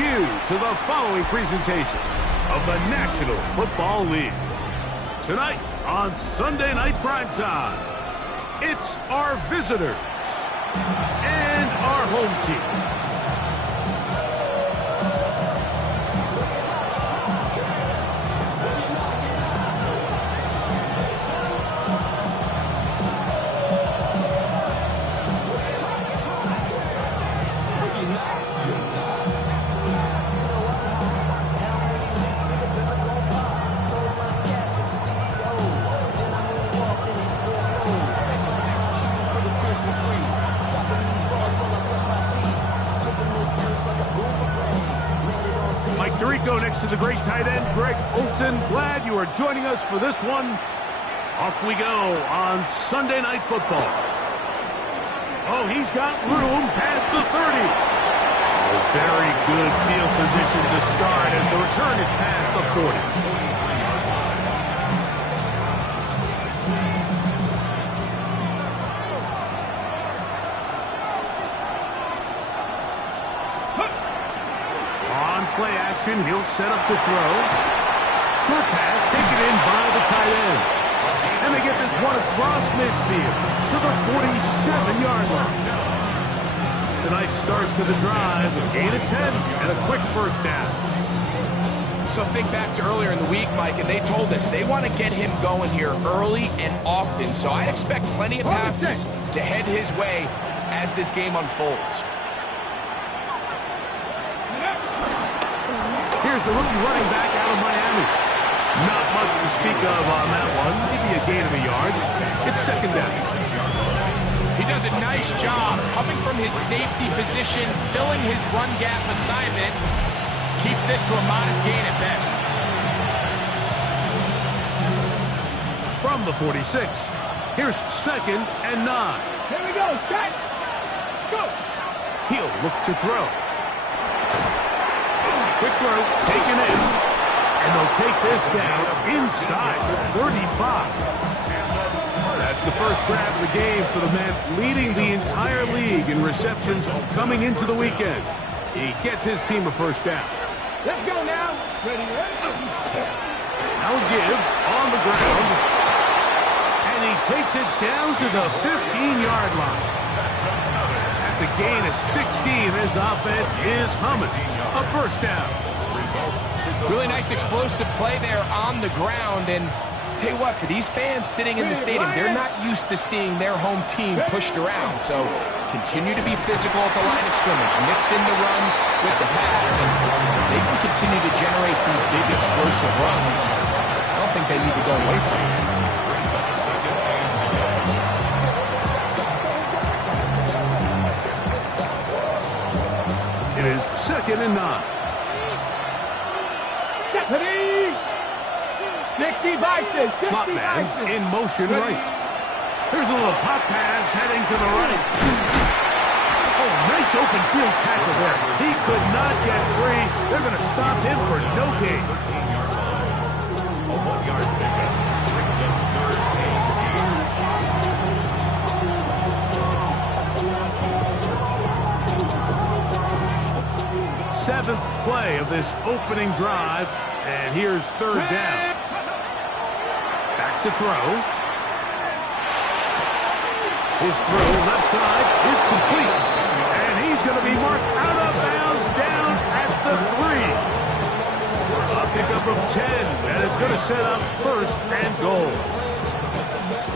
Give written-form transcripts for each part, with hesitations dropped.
you to the following presentation of the National Football League. Tonight on Sunday Night Primetime, it's our visitors and our home team. Next to the great tight end, Greg Olsen. Glad you are joining us for this one. Off we go on Sunday Night Football. Oh, he's got room past the 30. A very good field position to start as the return is past the 40. Play action, he'll set up to throw. Short pass taken in by the tight end. And they get this one across midfield to the 47-yard line. Tonight's starts to the drive, a gain of 10 and a quick first down. So think back to earlier in the week, Mike, and they told us they want to get him going here early and often. So I expect plenty of passes to head his way as this game unfolds. Here's the rookie running back out of Miami. Not much to speak of on that one. Maybe a gain of a yard. It's second down. He does a nice job coming from his safety position, filling his run gap assignment. Keeps this to a modest gain at best. From the 46, here's second and 9. Here we go, set. Let's go. He'll look to throw. Quick throw, taken in, and they'll take this down inside the 35. That's the first grab of the game for the man leading the entire league in receptions coming into the weekend. He gets his team a first down. Let's go now. Ready, I'll give on the ground, and he takes it down to the 15-yard line. That's a gain of 16. This offense is humming. A first down. Really nice explosive play there on the ground. And tell you what, for these fans sitting in the stadium, they're not used to seeing their home team pushed around. So continue to be physical at the line of scrimmage. Mix in the runs with the pass. And they can continue to generate these big explosive runs. I don't think they need to go away from it. It is second and 9. Deputy! 60 Bison! Slot man in motion right. Here's a little pop pass heading to the right. Oh, nice open field tackle there. He could not get free. They're going to stop him for no gain. A 1-yard pickup brings up third and 8. Seventh play of this opening drive, and here's third down. Back to throw. His throw left side is complete, and he's going to be marked out of bounds down at the 3. A pickup of 10, and it's going to set up first and goal.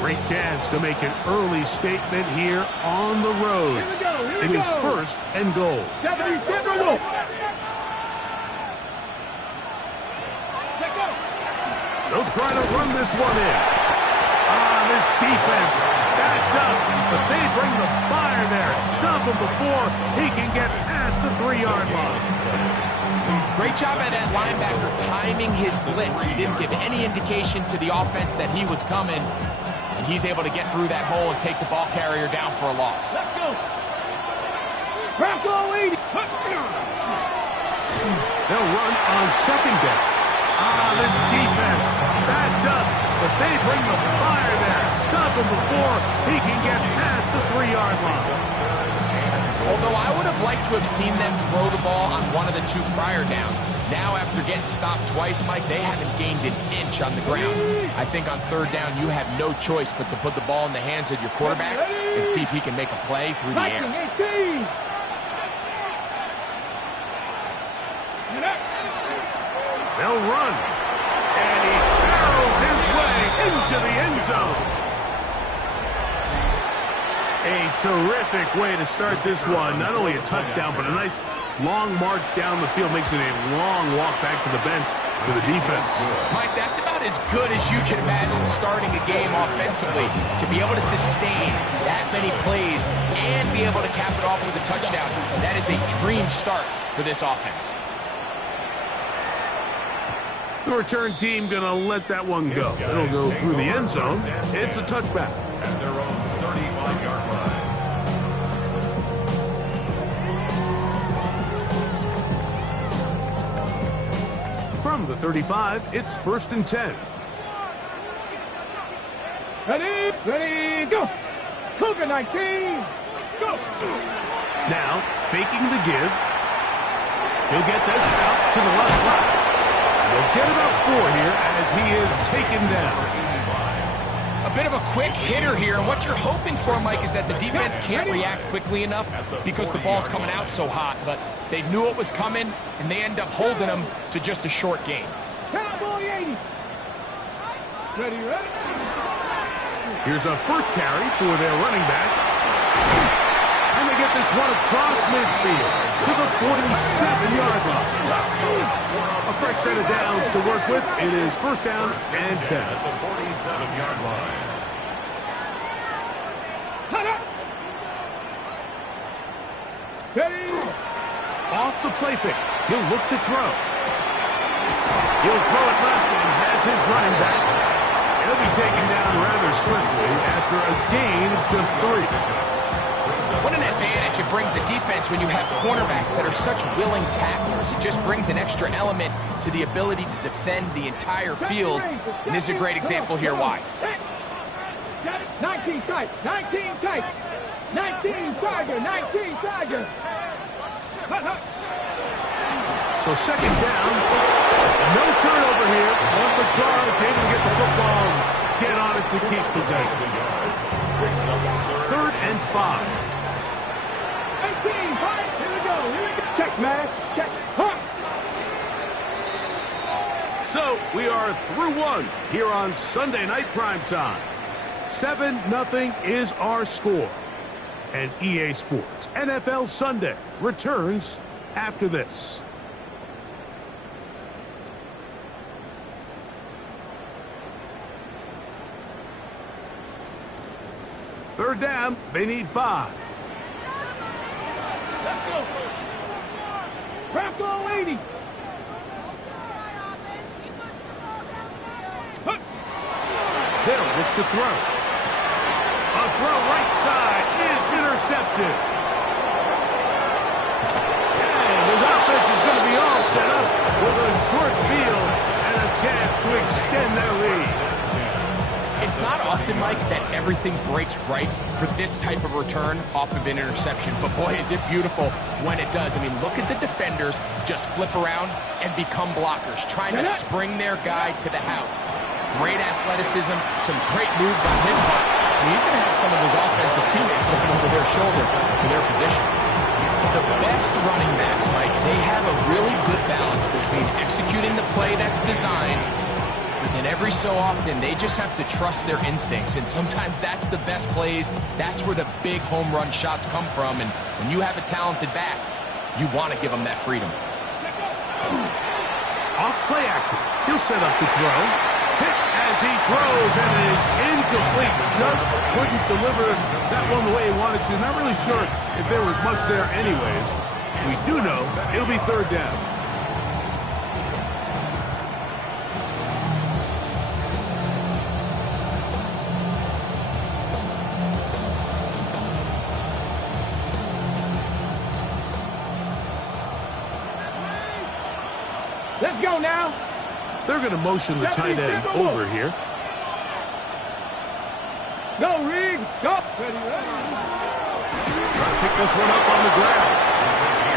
Great chance to make an early statement here on the road. It is first and goal. They'll try to run this one in. This defense backed up, but they bring the fire there. Stop him before he can get past the 3-yard line. Great job by that linebacker timing his blitz. He didn't give any indication to the offense that he was coming, and he's able to get through that hole and take the ball carrier down for a loss. Let's go. Bronco lead. They'll run on second down. This defense backed up, but they bring the fire there. Stop him before he can get past the 3-yard line. Although I would have liked to have seen them throw the ball on one of the 2 prior downs. Now, after getting stopped twice, Mike, they haven't gained an inch on the ground. I think on 3rd down, you have no choice but to put the ball in the hands of your quarterback and see if he can make a play through the air. They'll run. And he barrels his way into the end zone. A terrific way to start this one. Not only a touchdown, but a nice long march down the field. Makes it a long walk back to the bench for the defense. Mike, that's about as good as you can imagine starting a game offensively. To be able to sustain that many plays and be able to cap it off with a touchdown, that is a dream start for this offense. The return team going to let that one go. It'll go through the end zone. It's a touchback. At their own 35-yard line. From the 35, it's 1st and 10. Ready, go. Cougar 19, go. Now, faking the give. He'll get this out to the left side. They'll get about 4 here as he is taken down. A bit of a quick hitter here, and what you're hoping for, Mike, is that the defense can't react quickly enough because the ball's coming out so hot, but they knew it was coming, and they end up holding them to just a short gain. Cowboy 80. Ready. Here's a first carry for their running back. And they get this one across midfield to the 47-yard line. A fresh set of downs to work with. It is 1st down and 10. At the 47-yard line. Ready. Off the play fake. He'll look to throw. He'll throw it left and has his running back. He'll be taken down rather swiftly after a gain of just 3. What an advantage it brings a defense when you have cornerbacks that are such willing tacklers. It just brings an extra element to the ability to defend the entire field. And this is a great example here why. 19 tight, 19 tight, 19 Tiger, 19 Tiger. So 2nd down. No turnover here. One of the guards able to get the football, get on it to keep possession. 3rd and 5. 18, fight, here we go. Check, man, check. Huh. So we are through 1 here on Sunday Night Primetime. 7-0 is our score. And EA Sports NFL Sunday returns after this. Third down, they need 5. Let's go. Bronco 80. They'll look to throw. A throw right side is intercepted. And his offense is going to be all set up with a short field and a chance to extend their lead. It's not often, Mike, that everything breaks right for this type of return off of an interception. But boy, is it beautiful when it does. I mean, look at the defenders just flip around and become blockers, trying to spring their guy to the house. Great athleticism, some great moves on his part. And he's going to have some of his offensive teammates looking over their shoulder for their position. The best running backs, Mike, they have a really good balance between executing the play that's designed, but then every so often, they just have to trust their instincts. And sometimes that's the best plays. That's where the big home run shots come from. And when you have a talented back, you want to give them that freedom. Off play action. He'll set up to throw. Hit as he throws, and it is incomplete. Just couldn't deliver that one the way he wanted to. Not really sure if there was much there anyways. We do know it'll be 3rd down. Let's go now. They're going to motion the tight end over here. Go, Reed. Go. Ready. Trying to pick this one up on the ground.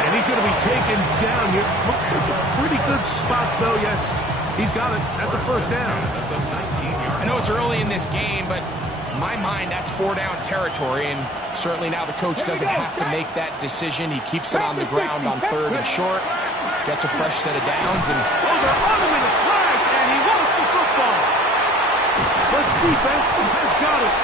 And he's going to be taken down here. Looks like a pretty good spot, though. Yes, he's got it. That's a first down. I know it's early in this game, but in my mind, that's 4-down territory. And certainly now the coach doesn't have to make that decision. He keeps it on the ground on 3rd and short. Gets a fresh set of downs. And oh, they're on him in a flash, and he lost the football. The defense has got it.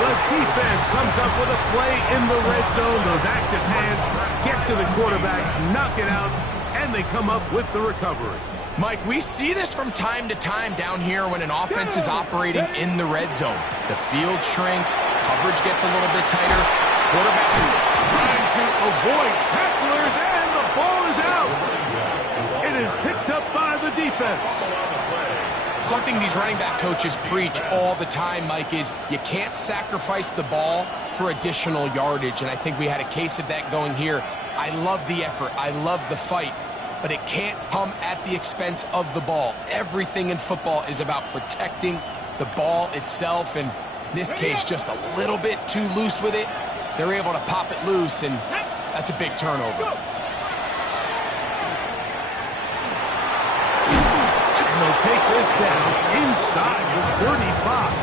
The defense comes up with a play in the red zone. Those active hands get to the quarterback, knock it out, and they come up with the recovery. Mike, we see this from time to time down here when an offense is operating in the red zone. The field shrinks, coverage gets a little bit tighter, quarterbacks trying to avoid tacklers, and the ball is out. It is picked up by the defense. Something these running back coaches preach all the time, Mike, is you can't sacrifice the ball for additional yardage, and I think we had a case of that going here. I love the effort. I love the fight, but it can't come at the expense of the ball. Everything in football is about protecting the ball itself, and in this case, just a little bit too loose with it. They're able to pop it loose, and that's a big turnover. They'll take this down inside the 35.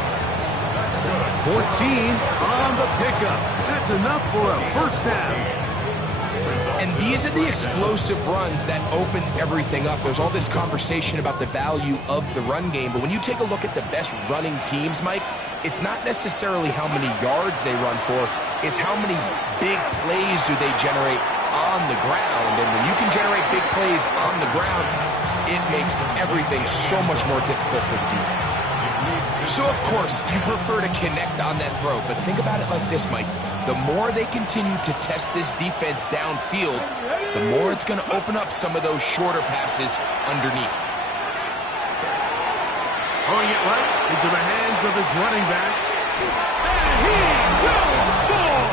14 on the pickup. That's enough for a first down. And these are the explosive runs that open everything up. There's all this conversation about the value of the run game, but when you take a look at the best running teams, Mike, it's not necessarily how many yards they run for, it's how many big plays do they generate on the ground. And when you can generate big plays on the ground, it makes everything so much more difficult for the defense. So, of course, you prefer to connect on that throw, but think about it like this, Mike. The more they continue to test this defense downfield, the more it's going to open up some of those shorter passes underneath. Throwing it right into the hands of his running back. And he will score!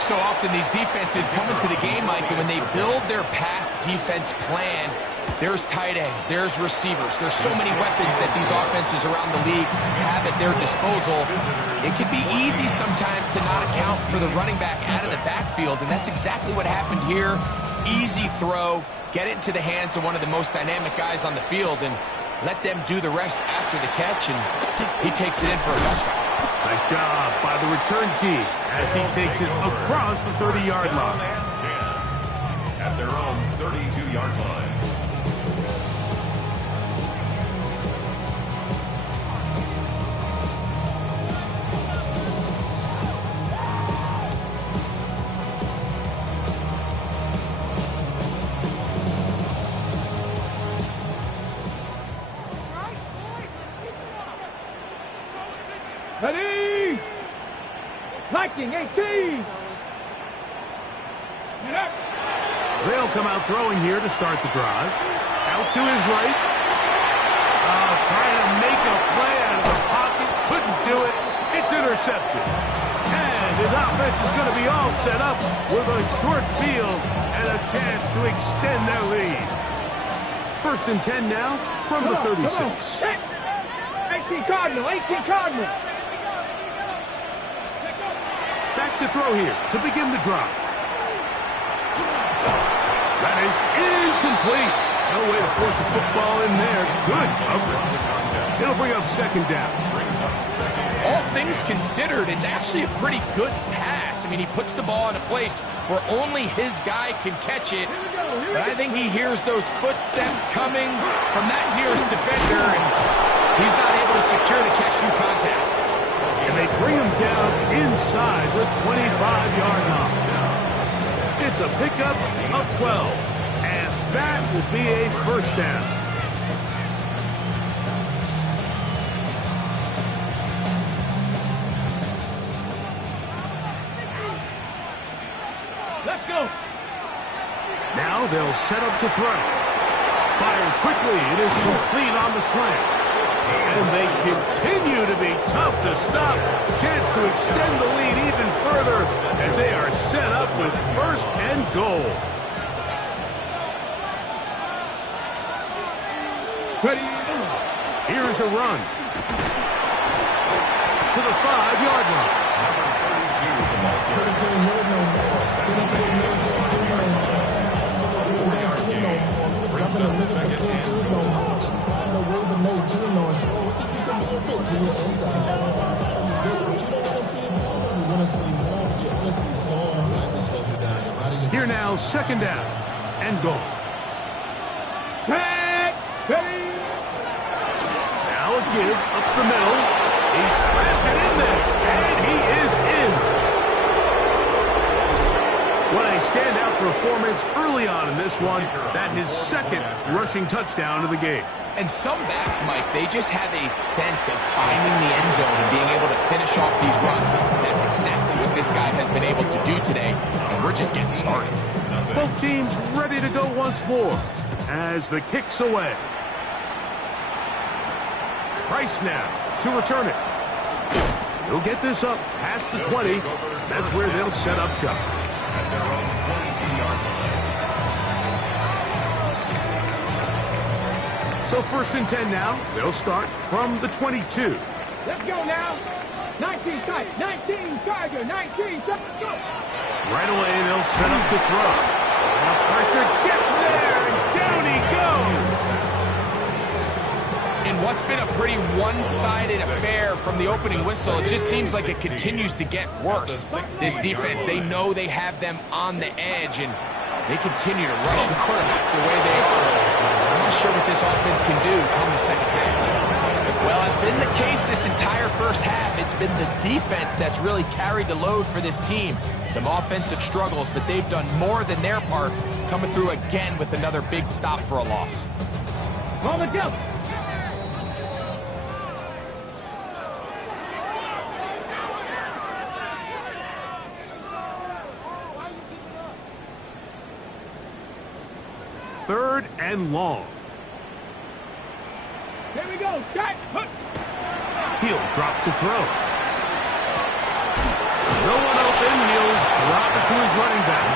So often these defenses come into the game, Mike, and when they build their pass defense plan, there's tight ends, there's receivers, there's so many weapons that these offenses around the league have at their disposal. It can be easy sometimes to not account for the running back out of the backfield, and that's exactly what happened here. Easy throw, get it into the hands of one of the most dynamic guys on the field, and let them do the rest after the catch, and he takes it in for a touchdown. Nice job by the return team as he takes it across the 30-yard line. At their own 32-yard line. Ready? Liking 18. They'll come out throwing here to start the drive. Out to his right. Trying to make a play out of the pocket. Couldn't do it. It's intercepted. And his offense is going to be all set up with a short field and a chance to extend their lead. 1st and 10 now from the 36. 18 Cardinal, 18 Cardinal. Back to throw here to begin the drive. That is incomplete. No way to force the football in there. Good coverage. It'll bring up 2nd down. All things considered, it's actually a pretty good pass. I mean, he puts the ball in a place where only his guy can catch it. But I think he hears those footsteps coming from that nearest defender, and he's not able to secure the catch through contact. And they bring him down inside the 25-yard line. It's a pickup of 12, and that will be a first down. Let's go. Now they'll set up to throw. Fires quickly. It is complete on the slant. And they continue to be tough to stop. Chance to extend the lead even further as they are set up with 1st and goal. Ready? Here's a run. to the 5-yard line. Here now, 2nd down and goal. Now a give up the middle. He slams it in there, and he is in. What a standout performance early on in this one. That his 2nd rushing touchdown of the game. And some backs, Mike, they just have a sense of finding the end zone and being able to finish off these runs. That's exactly what this guy has been able to do today, and we're just getting started. Both teams ready to go once more as the kick's away. Price now to return it. He'll get this up past the 20. That's where they'll set up shop. At their own 22-yard line. So 1st and 10 now. They'll start from the 22. Let's go now. 19 tight, 19 Tiger, 19 go. Right away, they'll set up to throw. Now pressure gets there, and down he goes. In what's been a pretty one-sided affair from the opening whistle, it just seems like it continues to get worse. This defense, they know they have them on the edge, and they continue to rush the quarterback the way they are. I'm not sure what this offense can do come the 2nd half. Well, as been the case this entire 1st half, it's been the defense that's really carried the load for this team. Some offensive struggles, but they've done more than their part, coming through again with another big stop for a loss. On the jump. Third and long. Here we go. Set. He'll drop to throw. No one open. He'll drop it to his running back.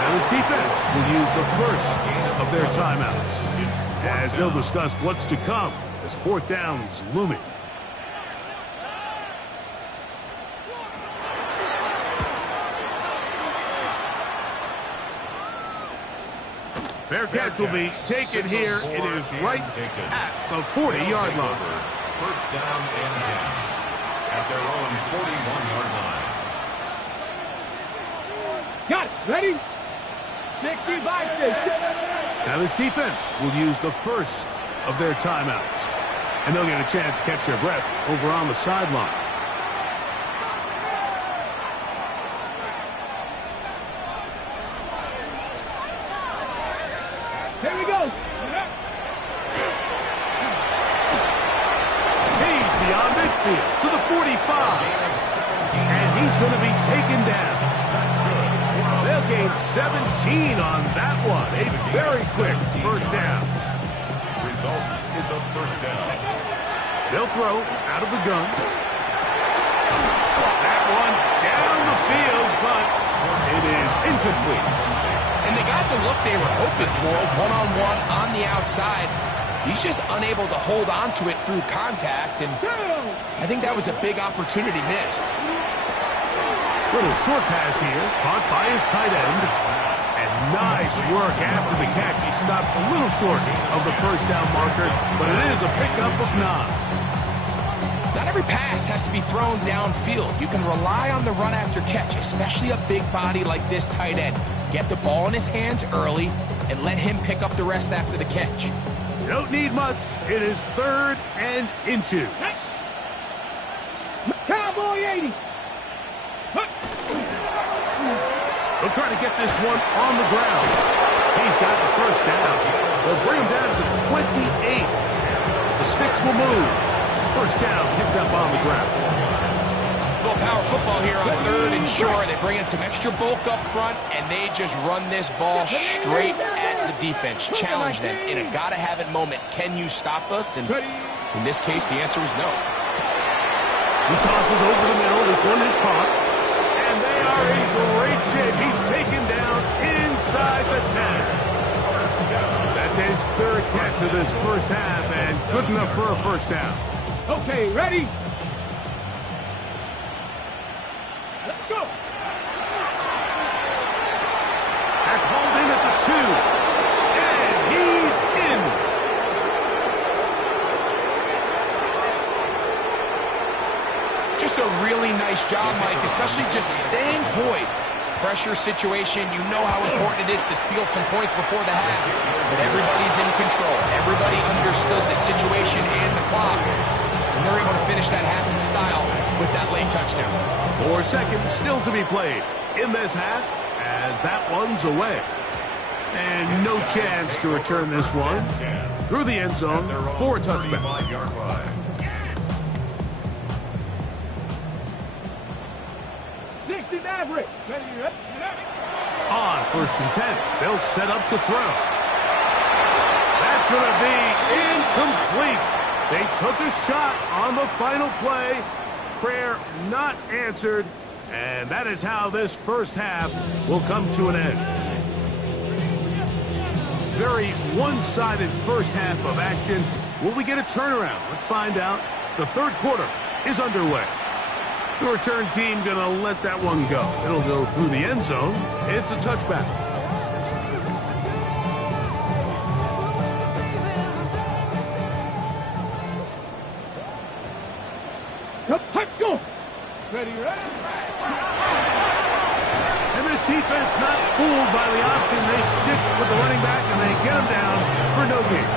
Now his defense will use the first of their timeouts, as they'll discuss what's to come as 4th down's looming. Fair catch will be taken here. It is right at the 40-yard line. 1st down and 10 at their own 41-yard line. Got it. Ready? 65. Now this defense will use the first of their timeouts, and they'll get a chance to catch their breath over on the sideline. Here we go. He's beyond midfield to the 45. And he's going to be taken down. They'll gain 17 on that one. A very quick 1st down. Result is a 1st down. They'll throw out of the gun. That one down the field, but it is incomplete. And they got the look they were hoping for, one-on-one on the outside. He's just unable to hold on to it through contact, and I think that was a big opportunity missed. Little short pass here, caught by his tight end. And nice work after the catch. He stopped a little short of the 1st down marker, but it is a pickup of 9. Not every pass has to be thrown downfield. You can rely on the run after catch, especially a big body like this tight end. Get the ball in his hands early and let him pick up the rest after the catch. Don't need much. It is 3rd and inches. Cowboy 80. They'll try to get this one on the ground. He's got the 1st down. They'll bring him down to 28. The sticks will move. 1st down picked up on the ground. A little power football here on 3rd and short. They bring in some extra bulk up front, and they just run this ball straight at the defense. Challenge them in a gotta-have-it moment. Can you stop us? And in this case, the answer was no. He tosses over the middle. This one is caught. And they are in great shape. He's taken down inside the 10. That's his 3rd catch of this 1st half, and good enough for a 1st down. Okay, ready? 2. And he's in. Just a really nice job, Mike, especially just staying poised. Pressure situation, you know how important it is to steal some points before the half. But everybody's in control. Everybody understood the situation and the clock. And they're able to finish that half in style with that late touchdown. 4 seconds still to be played in this half as that one's away. And no chance to return this one through the end zone for a touchback. On 1st and 10, they'll set up to throw. That's going to be incomplete. They took a shot on the final play. Prayer not answered. And that is how this first half will come to an end. Very one-sided first half of action. Will we get a turnaround? Let's find out. The third quarter is underway. The return team going to let that one go. It'll go through the end zone. It's a touchback. And this defense not fooled by the option. They stick with the running back and they get him down for no gain.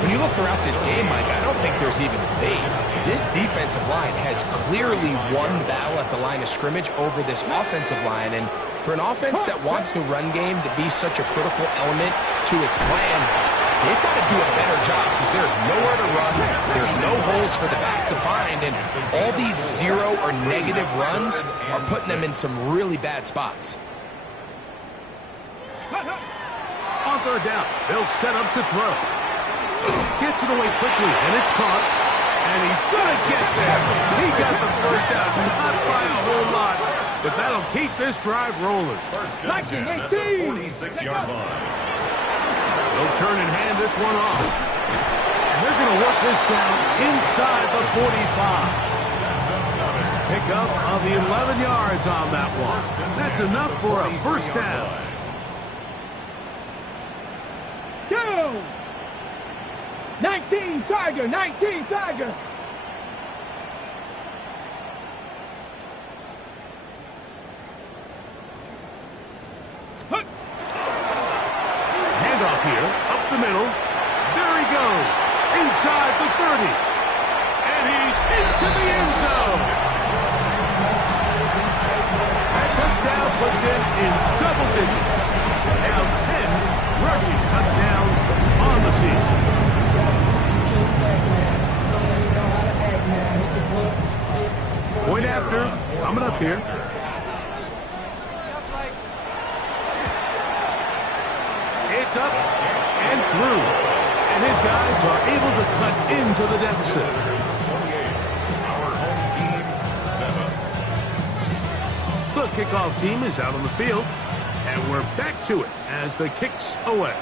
When you look throughout this game, Mike, I don't think there's even a debate. This defensive line has clearly won the battle at the line of scrimmage over this offensive line. And for an offense that wants the run game to be such a critical element to its plan, they've got to do a better job because there's nowhere to run. There's no holes for the back to find. And all these zero or negative runs are putting them in some really bad spots. On 3rd down, they'll set up to throw. Gets it away quickly, and it's caught. And he's going to get there. He got the first down, not by a whole lot, but that'll keep this drive rolling. First and 10 at the 46-yard line. They'll turn and hand this one off. And they're going to work this down inside the 45. Pick up of the 11 yards on that one. That's enough for a first down. Go! 19 Tiger, 19 Tiger. Handoff here, up the middle. There he goes, inside the 30. And he's into the end zone. That touchdown puts him in double digits. Now 10 rushing touchdowns on the season. Point after, coming up here. It's up and through. And his guys are able to cut into the deficit. Our home team, 7. The kickoff team is out on the field. And we're back to it as the kick's away.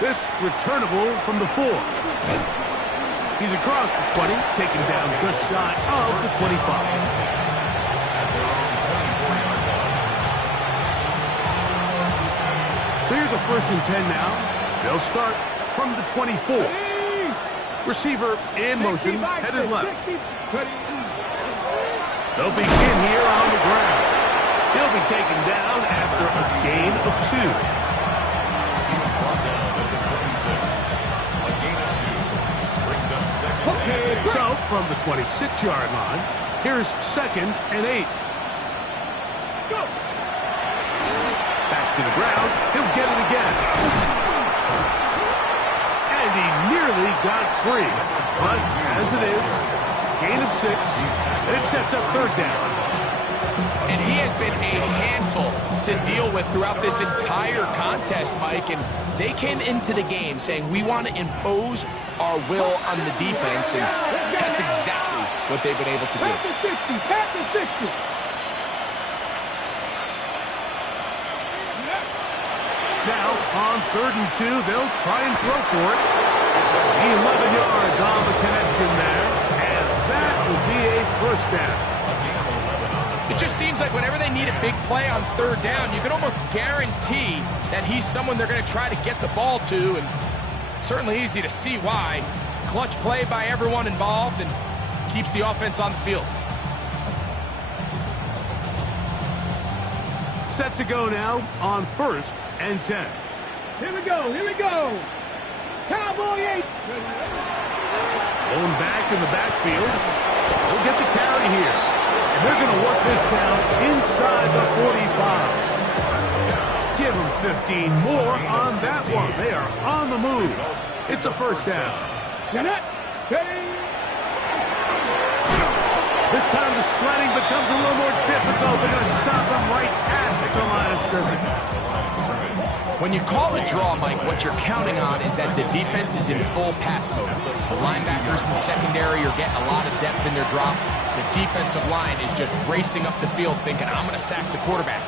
This returnable from the 4. He's across the 20, taken down just shy of the 25. So here's a 1st and 10 now. They'll start from the 24. Receiver in motion, headed left. They'll begin here on the ground. He'll be taken down after a gain of 2. So, from the 26-yard line, here's 2nd and 8. Back to the ground. He'll get it again. And he nearly got free. But as it is, gain of 6, and it sets up 3rd down. And he has been a handful to deal with throughout this entire contest, Mike. And they came into the game saying, we want to impose our will on the defense. And that's exactly what they've been able to do. Pass the 60, pass the 60. Now, on 3rd and 2, they'll try and throw for it. 11 yards on the connection there. And that will be a first down. It just seems like whenever they need a big play on third down, you can almost guarantee that he's someone they're going to try to get the ball to, and certainly easy to see why. Clutch play by everyone involved and keeps the offense on the field. Set to go now on 1st and 10. Here we go, here we go. Cowboy 8. Going back in the backfield. They'll get the carry here. And they're going to work this down inside the 45. Give them 15 more on that one. They are on the move. It's a first down. This time the sledding becomes a little more difficult. They're going to stop them right at the line of scrimmage. When you call a draw, Mike, what you're counting on is that the defense is in full pass mode. The linebackers in secondary are getting a lot of depth in their drops. The defensive line is just racing up the field thinking, I'm going to sack the quarterback.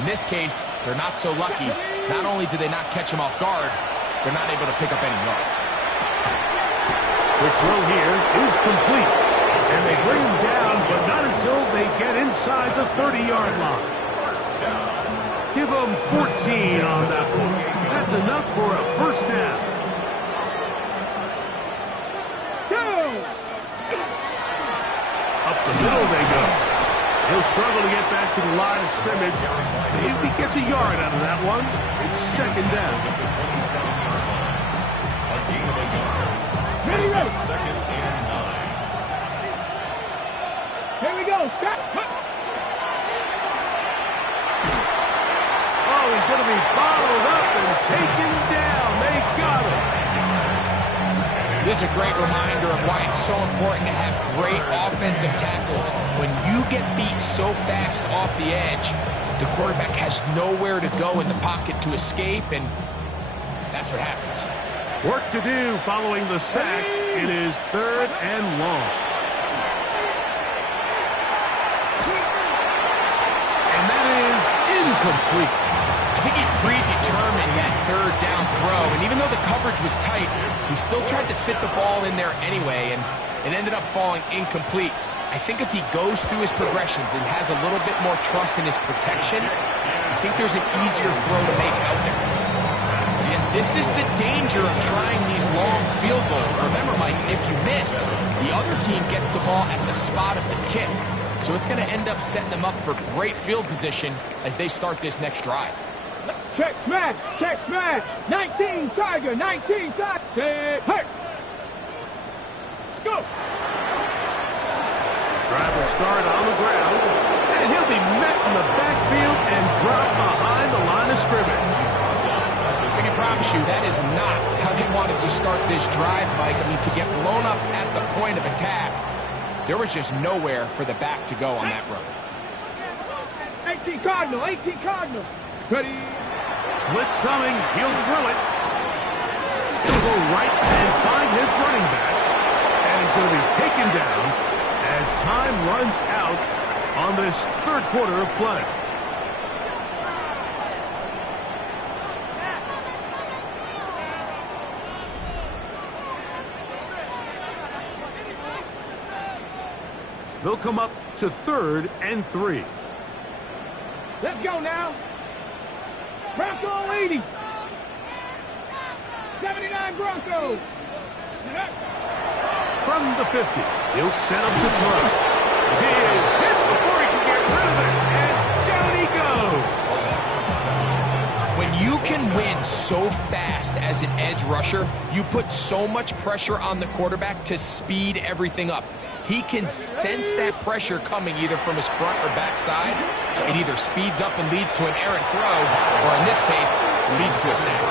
In this case, they're not so lucky. Not only do they not catch him off guard, they're not able to pick up any yards. The throw here is complete. And they bring him down, but not until they get inside the 30-yard line. Give them 14 on that one. That's enough for a first down. Up the middle they go. He'll struggle to get back to the line of scrimmage. If he gets a yard out of that one, it's second down. Second and 9. Here we go. Stop. Oh, he's going to be followed up and taken down. They got him. This is a great reminder of why it's so important to have great offensive tackles. When you get beat so fast off the edge, the quarterback has nowhere to go in the pocket to escape, and that's what happens. Work to do following the sack. It is 3rd and long. And that is incomplete. I think he predetermined that third down throw, and even though the coverage was tight, he still tried to fit the ball in there anyway, and it ended up falling incomplete. I think if he goes through his progressions and has a little bit more trust in his protection, I think there's an easier throw to make out there. And this is the danger of trying these long field goals. Remember, Mike, if you miss, the other team gets the ball at the spot of the kick. So it's going to end up setting them up for great field position as they start this next drive. Check smash, 19 Tiger, 19 Tiger. Hey, let's go. Drive will start on the ground, and he'll be met in the backfield and dropped behind the line of scrimmage. I can promise you that is not how they wanted to start this drive, Mike. I mean, to get blown up at the point of attack, there was just nowhere for the back to go on that run. 18 Cardinal, 18 Cardinal. Ready. Blitz coming. He'll throw it. He'll go right and find his running back. And he's going to be taken down as time runs out on this third quarter of play. They'll come up to 3rd and 3. Let's go now. Bronco 80. 79 Broncos. From the 50, he'll set up to throw. He is hit before he can get rid of it, and down he goes. When you can win so fast as an edge rusher, you put so much pressure on the quarterback to speed everything up. He can sense that pressure coming either from his front or back side. It either speeds up and leads to an errant throw, or in this case, leads to a sack.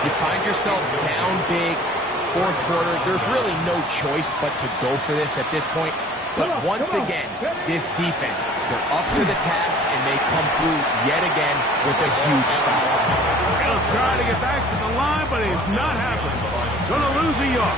You find yourself down big, it's the fourth quarter. There's really no choice but to go for this at this point. But once again, this defense, they're up to the task, and they come through yet again with a huge stop. He'll try to get back to the line, but it's not happening. Going to lose a yard.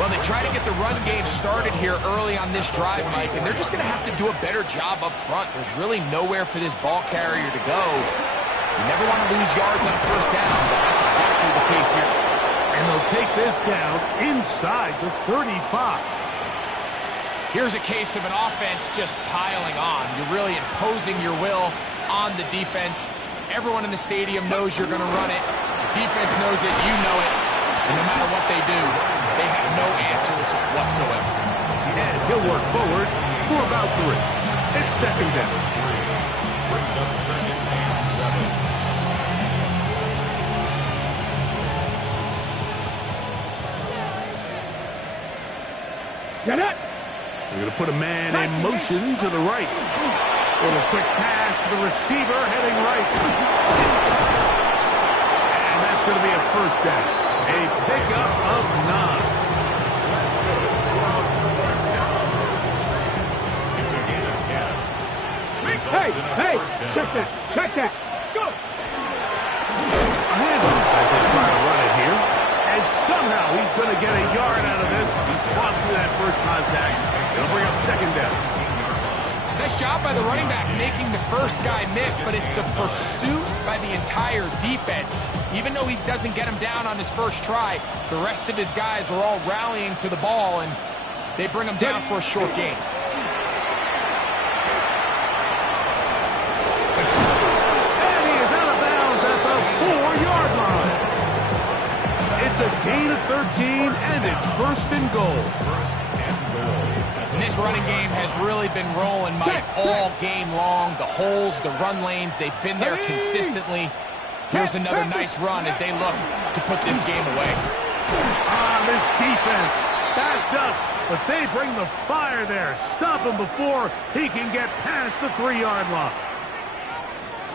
Well, they try to get the run game started here early on this drive, Mike, and they're just going to have to do a better job up front. There's really nowhere for this ball carrier to go. You never want to lose yards on first down, but that's exactly the case here. And they'll take this down inside the 35. Here's a case of an offense just piling on. You're really imposing your will on the defense. Everyone in the stadium knows you're going to run it. The defense knows it, you know it. And no matter what they do, they have no answers whatsoever. And he'll work forward for about 3. It's second down. Brings up second and 7. Get it! They're going to put a man in motion to the right. A little quick pass to the receiver, heading right. And that's going to be a first down. A pickup of 9. Let's go for a first down. It's a gain of 10. Hey, check that. Go! A handoff as they try to run it here. And somehow he's going to get a yard out of this. He fought through that first contact. It'll bring up second down. Nice job by the running back making the first guy miss, but it's the pursuit by the entire defense. Even though he doesn't get him down on his first try, the rest of his guys are all rallying to the ball, and they bring him down for a short gain. And he is out of bounds at the 4-yard line. It's a gain of 13, and it's first and goal. And this running game has really been rolling, Mike, all game long. The holes, the run lanes, they've been there consistently. Here's another nice run as they look to put this game away. This defense backed up, but they bring the fire there. Stop him before he can get past the 3-yard line.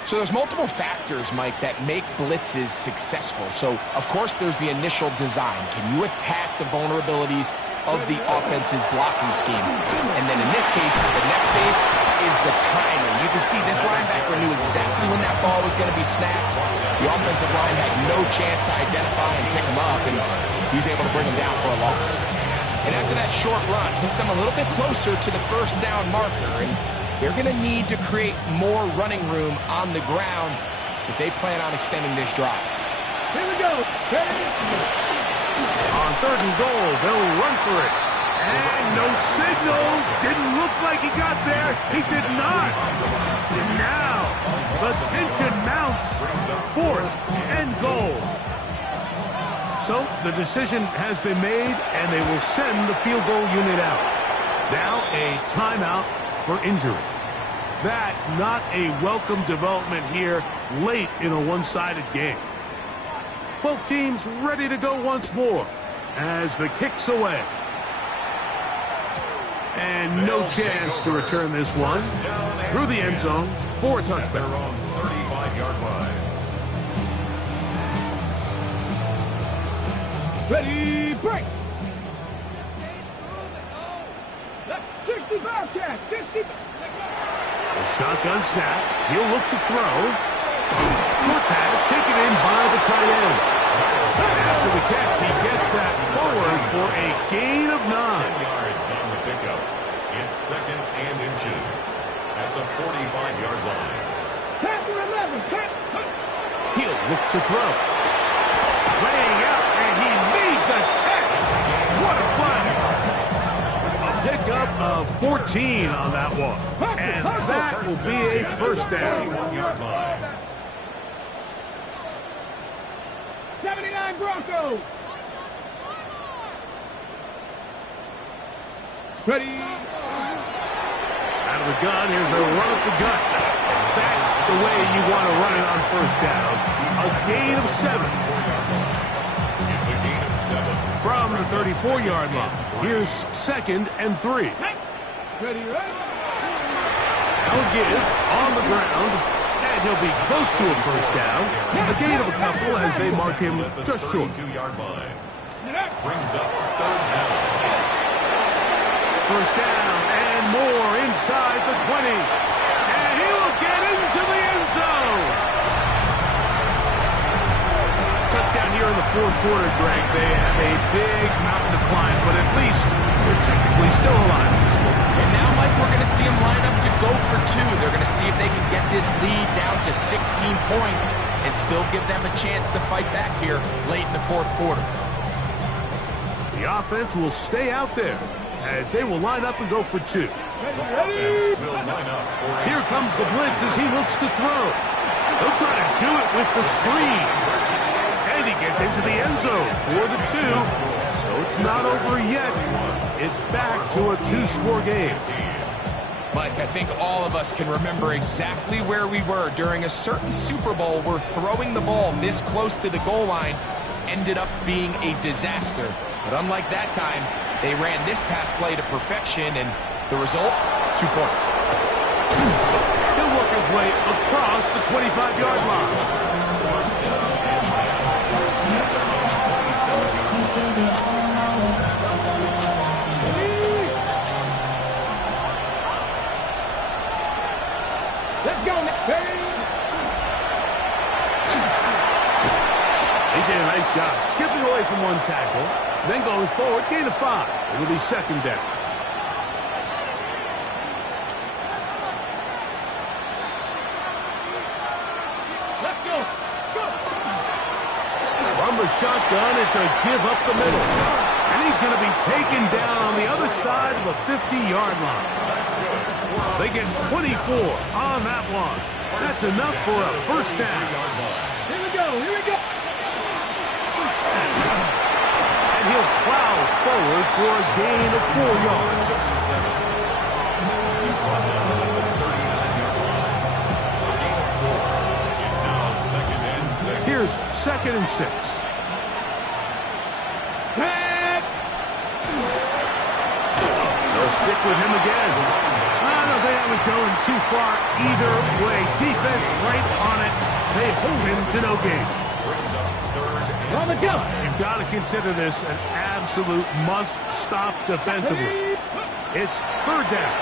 So there's multiple factors, Mike, that make blitzes successful. So, of course, there's the initial design. Can you attack the vulnerabilities of the offense's blocking scheme? And then in this case, the next phase is the timing. You can see this linebacker knew exactly when that ball was going to be snapped. The offensive line had no chance to identify and pick him up, and he's able to bring him down for a loss. And after that short run, puts them a little bit closer to the first down marker, and they're going to need to create more running room on the ground if they plan on extending this drive. Here we go. On 3rd and goal, they'll run for it. And no signal. Didn't look like he got there. He did not. And now, the tension mounts. 4th and goal. So, the decision has been made, and they will send the field goal unit out. Now, a timeout for injury. That not a welcome development here late in a one-sided game. Both teams ready to go once more as the kick's away. And no chance to return this one through the end zone for a touchback. 35-yard line. Ready, break! Left 60 Bobcat, 60. A shotgun snap. He'll look to throw. Short pass taken in by the tight end. After the catch, he gets that forward for a gain of 9. 10 yards on the pickup. It's 2nd and inches at the 45-yard line. Tap for 11, tap. He'll look to throw. Laying out, and he made the catch. What a play. A pickup of 14 on that one. And that will be a first down. 41-yard line. 79 Broncos. Ready. Out of the gun, here's a run at the gut. That's the way you want to run it on first down. A gain of 7. It's a gain of 7. From the 34-yard line. Here's 2nd and 3. Ready, right? Now give on the ground, and he'll be close to a first down. A gain of a couple as they mark him just short. 32-yard line. Brings up 3rd down. First down and more inside the 20. And he will get into the end zone. Touchdown here in the 4th quarter, Greg. They have a big mountain to climb, but at least they're technically still alive in this one. And now, Mike, we're going to see them line up to go for 2. They're going to see if they can get this lead down to 16 points and still give them a chance to fight back here late in the 4th quarter. The offense will stay out there as they will line up and go for two. Offense will line up for a Here comes the blitz as he looks to throw. He'll try to do it with the screen. And he gets into the end zone for the two. So it's not over yet. It's back to a two-score game. Mike, I think all of us can remember exactly where we were during a certain Super Bowl where throwing the ball this close to the goal line ended up being a disaster. But unlike that time, they ran this pass play to perfection, and the result, 2 points. He'll work his way across the 25-yard line. Let's go. He did a nice job skipping away from one tackle, then going forward, gain of 5. It'll be second down. Let's go. Go. From the shotgun, it's a give up the middle. And he's going to be taken down on the other side of the 50-yard line. They get 24 on that one. That's enough for a first down. Here we go. Here we go. And he'll plow forward for a gain of 4 yards. Here's second and 6. They'll stick with him again. I don't think I was going too far either way. Defense right on it. They hold him to no gain. On the jump. You've got to consider this an absolute must-stop defensively. It's third down.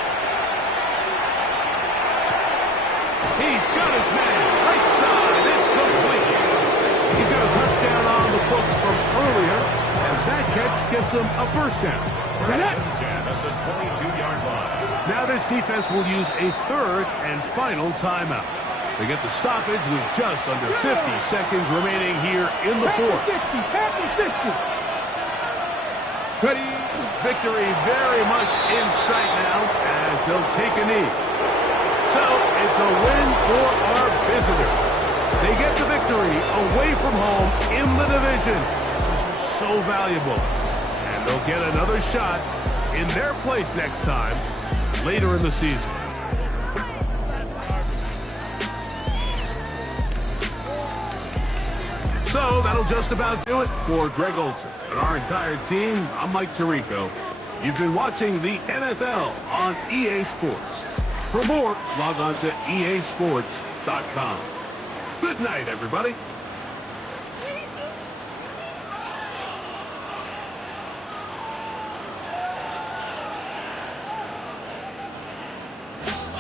He's got his man. Right side. It's complete. He's got a touchdown on the books from earlier, and that catch gets him a first down. At the 22-yard line. Now this defense will use a third and final timeout. They get the stoppage with just under 50 seconds remaining here in the fourth. 50, 60. Ready. Victory very much in sight now as they'll take a knee. So it's a win for our visitors. They get the victory away from home in the division. This is so valuable. And they'll get another shot in their place next time later in the season. So that'll just about do it for Greg Olson and our entire team. I'm Mike Tirico. You've been watching the NFL on EA Sports. For more, log on to easports.com. Good night, everybody.